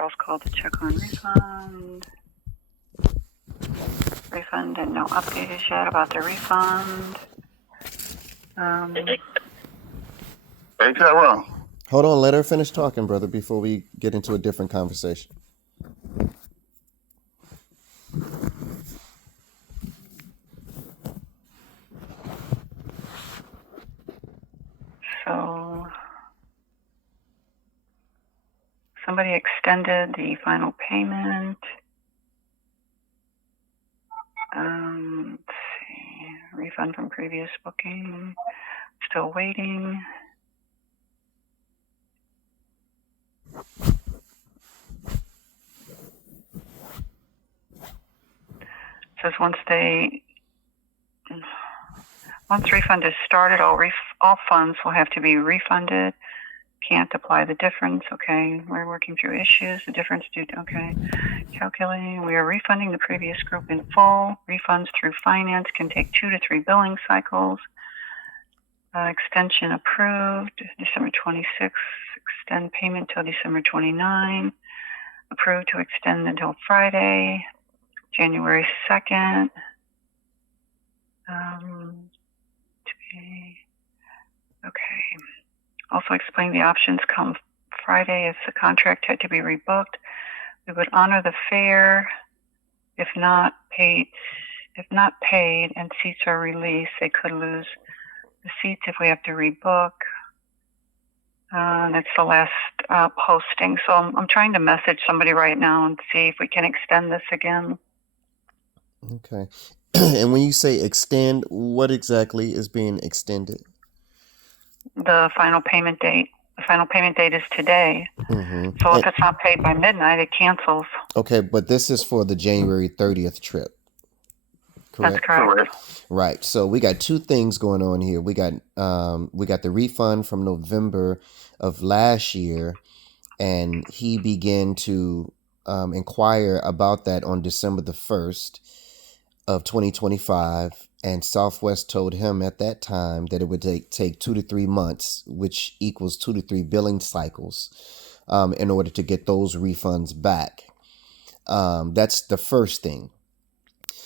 Girls called to check on refund, and no update is yet about the refund. Hey, Tyrone. Hold on, let her finish talking, brother, before we get into a different conversation. So somebody extended the final payment. Let's see, refund from previous booking. Still waiting. It says once refund is started, all funds will have to be refunded. Can't apply the difference. Okay, we're working through issues. The difference due to, okay, calculating. We are refunding the previous group in full. Refunds through finance can take 2 to 3 billing cycles. Extension approved, December 26th. Extend payment till December 29. Approved to extend until Friday, January 2nd. Okay. Also explain the options come Friday if the contract had to be rebooked. We would honor the fare if not paid and seats are released. They could lose the seats if we have to rebook. That's the last posting. So I'm trying to message somebody right now and see if we can extend this again. Okay. And when you say extend, what exactly is being extended? The final payment date. The final payment date is today. Mm-hmm. So if it's not paid by midnight, it cancels. Okay, but this is for the January 30th trip. Correct? That's correct. Right. So we got two things going on here. We got the refund from November of last year, and he began to inquire about that on December the 1st of 2025. And Southwest told him at that time that it would take 2 to 3 months, which equals 2 to 3 billing cycles, in order to get those refunds back. That's the first thing.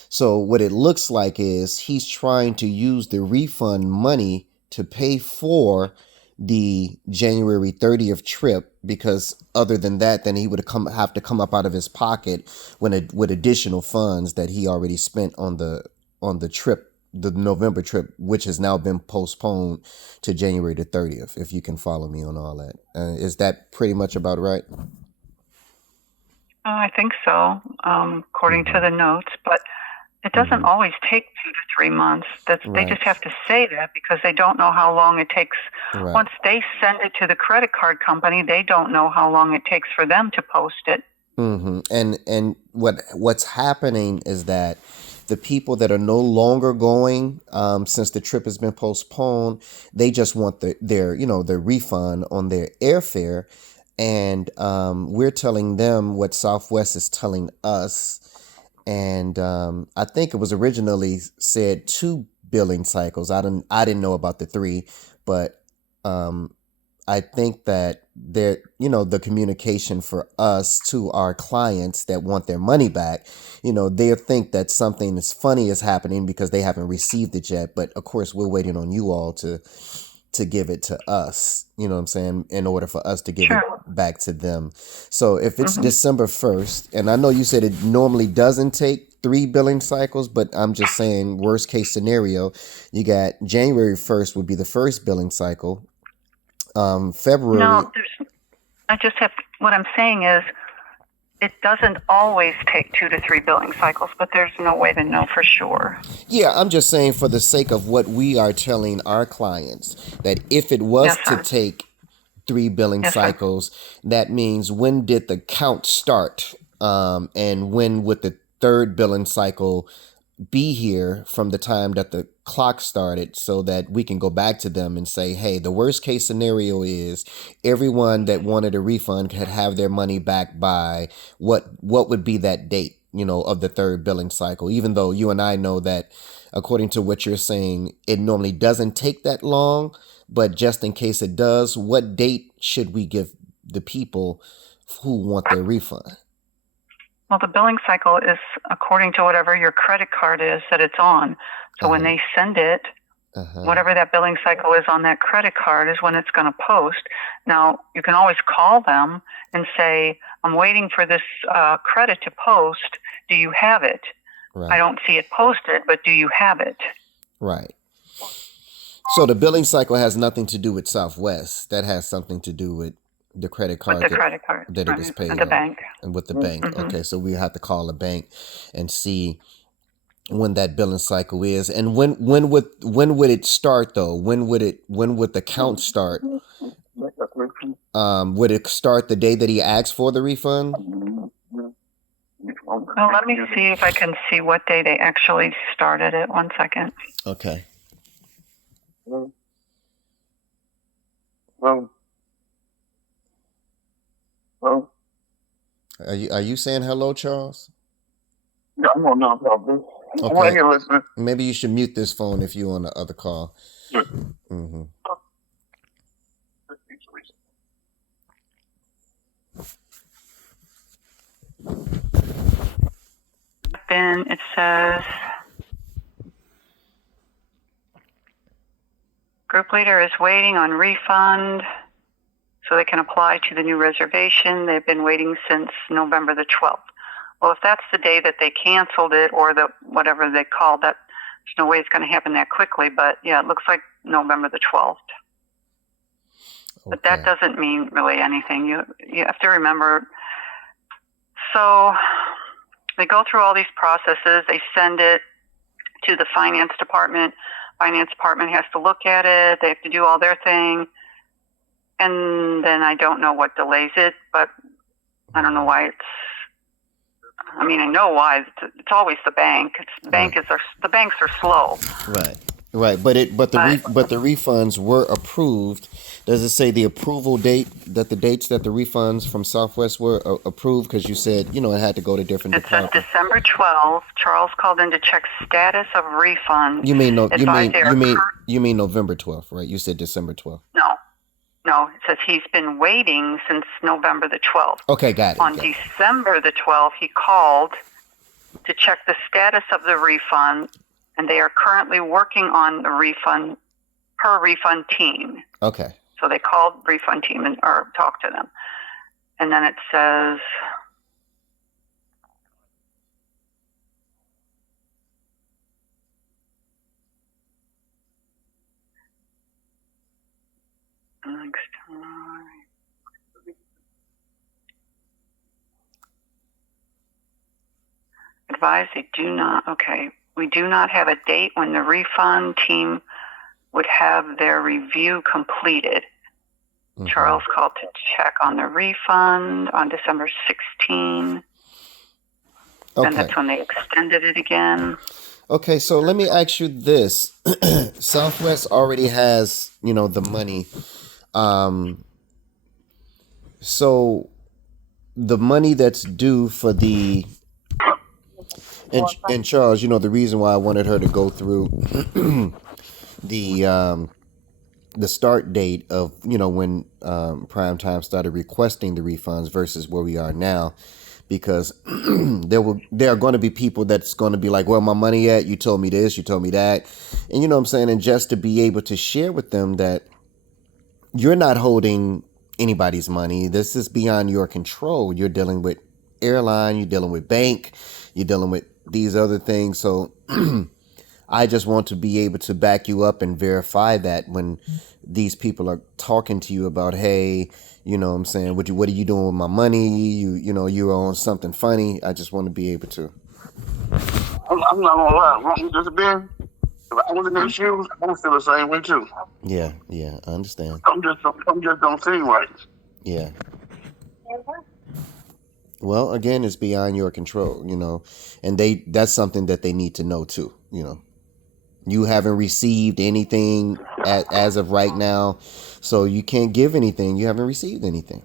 So what it looks like is he's trying to use the refund money to pay for the January 30th trip, because other than that, then he would have to come up out of his pocket with additional funds that he already spent on the trip, the November trip, which has now been postponed to January the 30th, if you can follow me on all that. Is that pretty much about right? I think so, according to the notes, but it doesn't always take 2 to 3 months. They just have to say that because they don't know how long it takes. Right. Once they send it to the credit card company, they don't know how long it takes for them to post it. Mm-hmm. And what's happening is that the people that are no longer going, since the trip has been postponed, they just want their refund on their airfare, and we're telling them what Southwest is telling us. And I think it was originally said 2 billing cycles. I didn't know about the 3, but I think that the communication for us to our clients that want their money back, they think that something that's funny is happening because they haven't received it yet. But of course, we're waiting on you all to give it to us, you know what I'm saying, in order for us to give it back to them. So if it's December 1st, and I know you said it normally doesn't take 3 billing cycles, but I'm just saying worst case scenario, you got January 1st would be the first billing cycle. February. No, what I'm saying is it doesn't always take 2 to 3 billing cycles, but there's no way to know for sure. Yeah, I'm just saying for the sake of what we are telling our clients, that if it was to take 3 billing cycles, that means when did the count start? And when would the 3rd billing cycle be here from the time that the clock started, so that we can go back to them and say, hey, the worst case scenario is everyone that wanted a refund could have their money back by what would be that date, of the 3rd billing cycle, even though you and I know that according to what you're saying, it normally doesn't take that long. But just in case it does, what date should we give the people who want their refund? Well, the billing cycle is according to whatever your credit card is that it's on. So when they send it, whatever that billing cycle is on that credit card is when it's going to post. Now, you can always call them and say, I'm waiting for this credit to post. Do you have it? Right. I don't see it posted, but do you have it? Right. So the billing cycle has nothing to do with Southwest. That has something to do with the credit card, with the credit card that it was paid at the on. bank. And with the bank. Okay, so we have to call the bank and see when that billing cycle is. And when would it start though? When would the count start? Would it start the day that he asked for the refund? Well, let me see if I can see what day they actually started it. 1 second. Okay. Are you saying hello, Charles? Yeah, I'm on no problem. Okay. I'm right here listening. Maybe you should mute this phone if you're on the other call. Then it says group leader is waiting on refund so they can apply to the new reservation. They've been waiting since November the 12th. Well, if that's the day that they canceled it or the whatever they called that, there's no way it's going to happen that quickly. But yeah, it looks like November the 12th. Okay. But that doesn't mean really anything. You have to remember. So they go through all these processes. They send it to the finance department. Finance department has to look at it. They have to do all their thing. And then I don't know what delays it, but I don't know why I know why. It's always the bank. The banks are slow. Right. But the refunds were approved. Does it say the approval date, that the dates that the refunds from Southwest were approved? Because you said, it had to go to different departments. It says December 12th. Charles called in to check status of refund. You mean November 12th, right? You said December 12th. No, it says he's been waiting since November the 12th. Okay, got it. On December the 12th, he called to check the status of the refund, and they are currently working on the refund per refund team. Okay. So they called refund team or talked to them. And then it says next time. Advise they do not, we do not have a date when the refund team would have their review completed. Charles called to check on the refund on December 16. And that's when they extended it again. Okay, so let me ask you this. Southwest already has, the money. So the money that's due for the and Charles, the reason why I wanted her to go through the start date of when Primtime started requesting the refunds versus where we are now, because there are going to be people that's going to be like, well, my money at, you told me this, you told me that, and you know what I'm saying, and just to be able to share with them that you're not holding anybody's money. This is beyond your control. You're dealing with airline, you're dealing with bank, you're dealing with these other things. So I just want to be able to back you up and verify that when these people are talking to you about, hey, what I'm saying, what are you doing with my money? You're on something funny. I just want to be able to. I'm not gonna lie. If I was in their shoes, I would feel the same way too. Yeah, I understand. I'm just don't seem right. Yeah. Well, again, it's beyond your control, and that's something that they need to know too, You haven't received anything as of right now, so you can't give anything. You haven't received anything.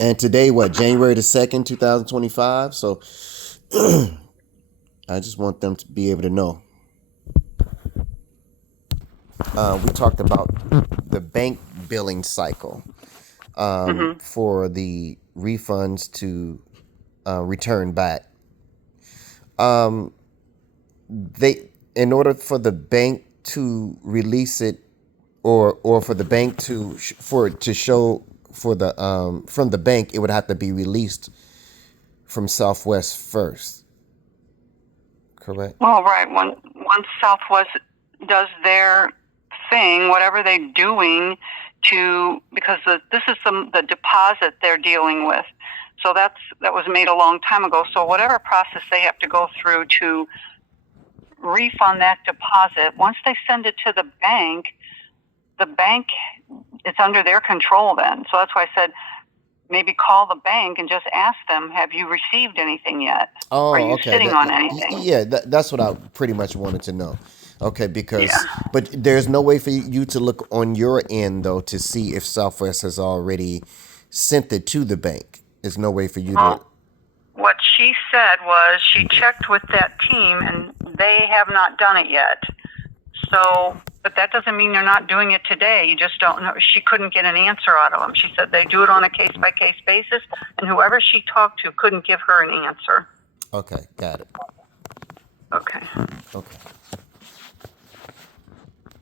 And today, January the 2nd, 2025? So I just want them to be able to know. We talked about the bank billing cycle. Mm-hmm. for the refunds to return back. Um, they in order for the bank to release it, or for the bank to for it to show for the from the bank, it would have to be released from Southwest first. Correct. Well, right. Once Southwest does their thing, whatever they're doing because this is the deposit they're dealing with. So that was made a long time ago. So whatever process they have to go through to refund that deposit, once they send it to the bank, it's under their control then. So that's why I said maybe call the bank and just ask them, have you received anything yet? Are Oh, you okay. sitting on anything? Yeah, that's what I pretty much wanted to know. Okay, Yeah. but there's no way for you to look on your end though to see if Southwest has already sent it to the bank. There's no way for you to. What she said was she checked with that team and they have not done it yet. So, but that doesn't mean they're not doing it today. You just don't know. She couldn't get an answer out of them. She said they do it on a case-by-case basis, and whoever she talked to couldn't give her an answer. Okay, got it. Okay. Okay.